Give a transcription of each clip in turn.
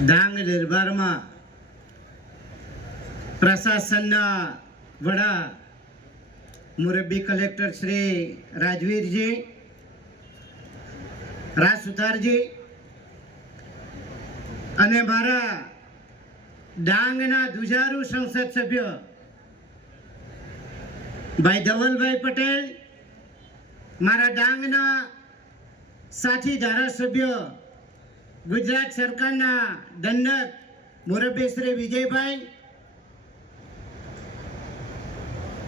ડાંગ દરબારમાં પ્રશાસનના વડા મુરબ્બી કલેક્ટર શ્રી રાજવીરજી, રાજ સુથારજી અને મારા ડાંગના દુજારુ સંસદ સભ્ય ભાઈ ધવલભાઈ પટેલ, મારા ડાંગના સાથી ધારાસભ્ય ગુજરાત સરકારના દંડક મોરબીશ્રી શ્રી વિજયભાઈ,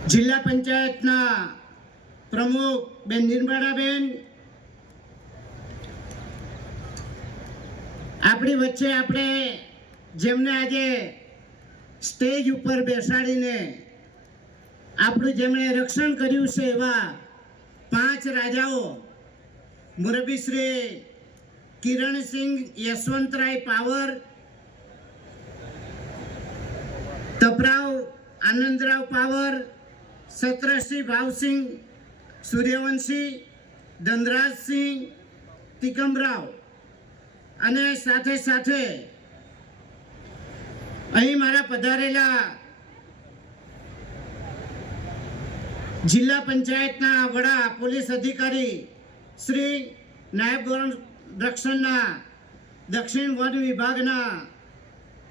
જિલ્લા પંચાયતના પ્રમુખ બેન નિર્મળાબેન, આપણી વચ્ચે આપણે જેમને આજે સ્ટેજ ઉપર બેસાડીને આપણું જેમણે રક્ષણ કર્યું છે એવા પાંચ રાજાઓ, મુરબ્બી શ્રી કિરણસિંહ યશવંતરાય પાવર, તપરાવ, આનંદરાવ પાવર, સત્રસિંહ ભાવસિંહ, સૂર્યવંશી, ધનરાજસિંહ, તિકમરાવ. અને સાથે સાથે અહીં મારા પધારેલા જિલ્લા પંચાયતના વડા પોલીસ અધિકારી શ્રી નાયબ રક્ષણના દક્ષિણ વન વિભાગના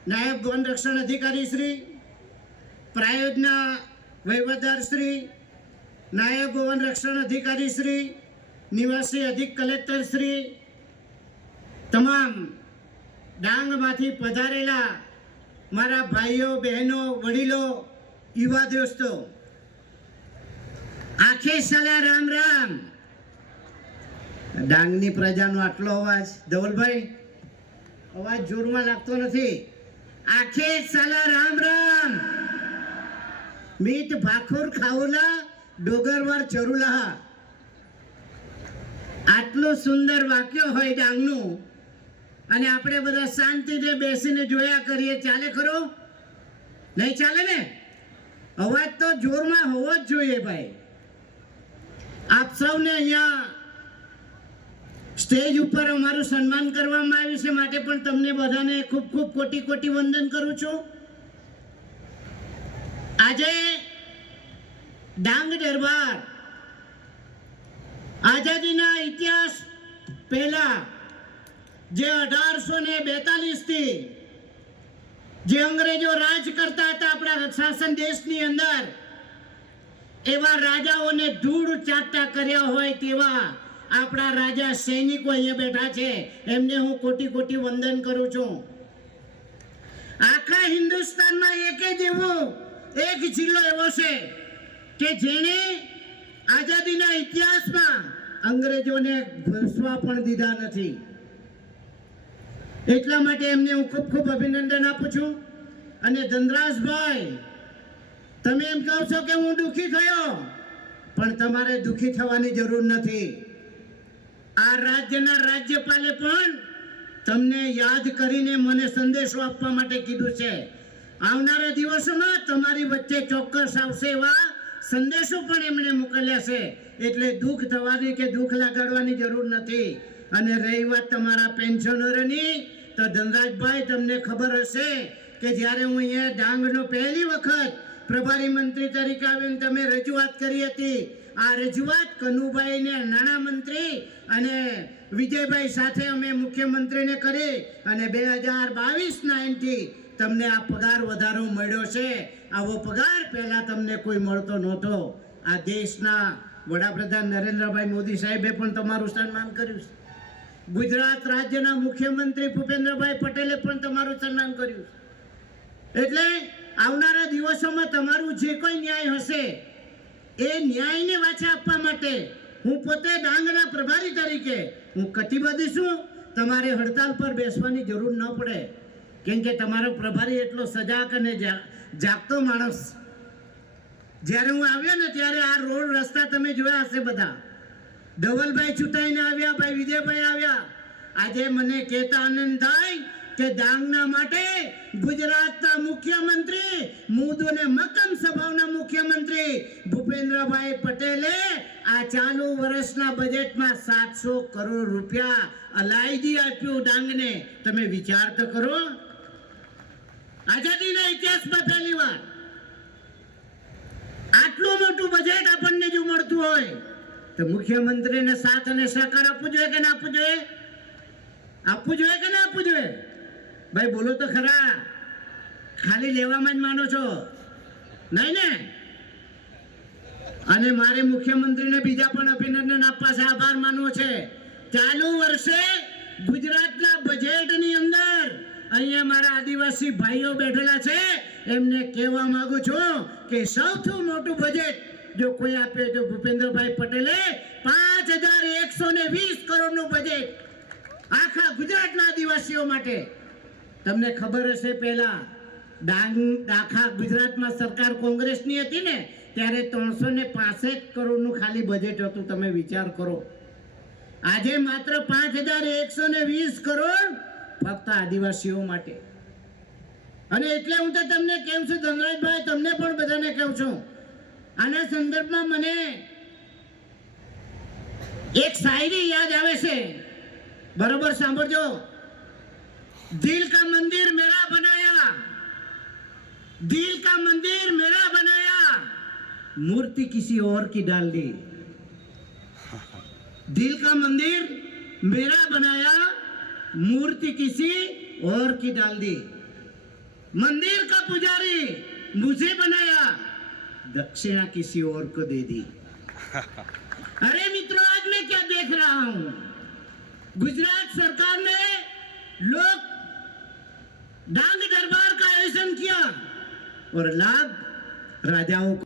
નાયબ વન રક્ષણ અધિકારી શ્રી, પ્રાયોજના વહીવટદાર શ્રી, નાયબ વન રક્ષણ અધિકારી શ્રી, નિવાસી અધિક કલેક્ટર શ્રી, તમામ ડાંગમાંથી પધારેલા મારા ભાઈઓ, બહેનો, વડીલો યુવા દોસ્તો આખે સલા રામ રામ. ડાંગની પ્રજાનો આટલો અવાજ. ધવલભાઈ, અવાજ જોરમાં લાગતો નથી. આખે સાલા રામ રામ. મીઠ ભાખોર ખાઉલા ડોગરવાર ચરુલાહા. આટલું સુંદર વાક્ય હોય ડાંગનું. અને આપણે બધા શાંતિથી બેસીને જોયા કરીએ. ચાલે ખરો? નહીં ચાલે ને? અવાજ તો જોરમાં હોવો જ જોઈએ ભાઈ. આપ સૌને અહીંયા સ્ટેજ ઉપર અમારું સન્માન કરવામાં આવ્યું છે. માટે પણ તમને બધાને ખૂબ ખૂબ કોટી કોટી વંદન કરું છું. આજે ડાંગ દરબાર આઝાદીના ઇતિહાસ પહેલા જે અઢારસો ને બેતાલીસથી જે અંગ્રેજો રાજ કરતા હતા આપણા શાસન દેશની અંદર, એવા રાજાઓને ધૂળ ચાટતા કર્યા હોય તેવા આપણા રાજા સૈનિકો અહીંયા બેઠા છે. એમને હું કોટી કોટી વંદન કરું છું. આખા હિન્દુસ્તાનમાં એકે જ એવો, એક જિલ્લો એવો છે કે જેણે આઝાદીના ઇતિહાસમાં અંગ્રેજોને ઘૂસવા પણ દીધા નથી. એટલા માટે એમને હું ખૂબ ખૂબ અભિનંદન આપું છું. અને ધનરાજભાઈ, તમે એમ કહો છો કે હું દુઃખી થયો? પણ તમારે દુઃખી થવાની જરૂર નથી. આ રાજ્યના રાજ્યપાલે પણ તમને યાદ કરીને મને સંદેશો આપવા માટે કીધું છે. આવનારા દિવસોમાં તમારી વચ્ચે ચોક્કસ આવશે એવા સંદેશો પણ એમણે મોકલ્યા છે. એટલે દુઃખ થવાની કે દુઃખ લગાડવાની જરૂર નથી. અને રહી વાત તમારા પેન્શનરોની, તો ધનરાજભાઈ, તમને ખબર હશે કે જ્યારે હું અહીંયા ડાંગનો પહેલી વખત પ્રભારી મંત્રી તરીકે આવીને તમે રજૂઆત કરી હતી આ રજૂઆત કનુભાઈને નાણામંત્રી અને વિજયભાઈ સાથે અમે મુખ્યમંત્રીને કરી અને બે હજાર બાવીસના નાઇનથી તમને આ પગાર વધારો મળ્યો છે. આવો પગાર પહેલાં તમને કોઈ મળતો નહોતો. આ દેશના વડાપ્રધાન નરેન્દ્રભાઈ મોદી સાહેબે પણ તમારું સન્માન કર્યું છે. ગુજરાત રાજ્યના મુખ્યમંત્રી ભૂપેન્દ્રભાઈ પટેલે પણ તમારું સન્માન કર્યું એટલે આવનારા દિવસોમાં તમારું જે કોઈ ન્યાય હશે એ ન્યાયને વાચા આપવા માટે હું પોતે ડાંગના પ્રભારી તરીકે હું કટિબદ્ધ છું. તમારે હડતાલ પર બેસવાની જરૂર ન પડે. કેમ કે તમારો પ્રભારી એટલો સજાગ અને જાગતો માણસ. જ્યારે હું આવ્યો ને ત્યારે આ રોડ રસ્તા તમે જોયા હશે બધા. ધવલભાઈ ચૂંટાઈને આવ્યા, ભાઈ વિજયભાઈ આવ્યા. આજે મને કહેતા આનંદ થાય કે ડાંગના માટે ગુજરાતના મુખ્યમંત્રી મુદુ ને મક્કમ સભાના મુખ્યમંત્રી ભૂપેન્દ્રભાઈ પટેલે આ ચાલુ વર્ષના બજેટમાં સાતસો કરોડ રૂપિયા અલાયદી આપ્યું ડાંગને. તમે વિચાર તો કરો. આઝાદીના ઇતિહાસમાં પહેલી વાર આટલું મોટું બજેટ આપણને જો મળતું હોય, તો મુખ્યમંત્રીને સાથ અને સહકાર આપવું જોઈએ કે ના આપવું જોઈએ? આપવું જોઈએ કે ના આપવું જોઈએ? ભાઈ, બોલો તો ખરા. ખાલી લેવામાં જ માનો છો. નહીં ને? અને મારે મુખ્યમંત્રીને બીજા પણ અભિનંદન આપવા આભાર માનવો છે. ચાલુ વર્ષે ગુજરાતના બજેટની અંદર અહીંયા મારા આદિવાસી ભાઈઓ બેઠેલા છે. એમને કહેવા માંગુ છું કે સૌથી મોટું બજેટ જો કોઈ આપે તો ભૂપેન્દ્રભાઈ પટેલે પાંચ હજાર એકસો ને વીસ કરોડનું બજેટ આખા ગુજરાતના આદિવાસીઓ માટે. તમને ખબર હશે પહેલા ડાંગ આખા ગુજરાતમાં સરકાર કોંગ્રેસની હતી ને ત્યારે ત્રણસો ને પાસઠ કરોડનું ખાલી બજેટ હતું, તમે વિચાર કરો. આજે માત્ર પાંચ હજાર એકસો ને વીસ કરોડ ફક્ત આદિવાસીઓ માટે. અને એટલે હું તો તમને કહું છું, ધનરાજભાઈ, તમને પણ બધાને કહું છું. આના સંદર્ભમાં મને એક શાયરી યાદ આવે છે. બરોબર સાંભળજો. દિલ કા મંદિર મેરા બનાયા. દિલ કા મંદિર મેરા બનાયા. मूर्ति किसी और की डाल दी। दिल का मंदिर मेरा बनाया, मूर्ति किसी और की डाल दी। मंदिर का पुजारी मुझे बनाया, दक्षिणा किसी और को दे दी। अरे मित्रों, आज मैं क्या देख रहा हूँ? गुजरात सरकार ने लोग डांग दरबार का आयोजन किया और लाभ राजाओं को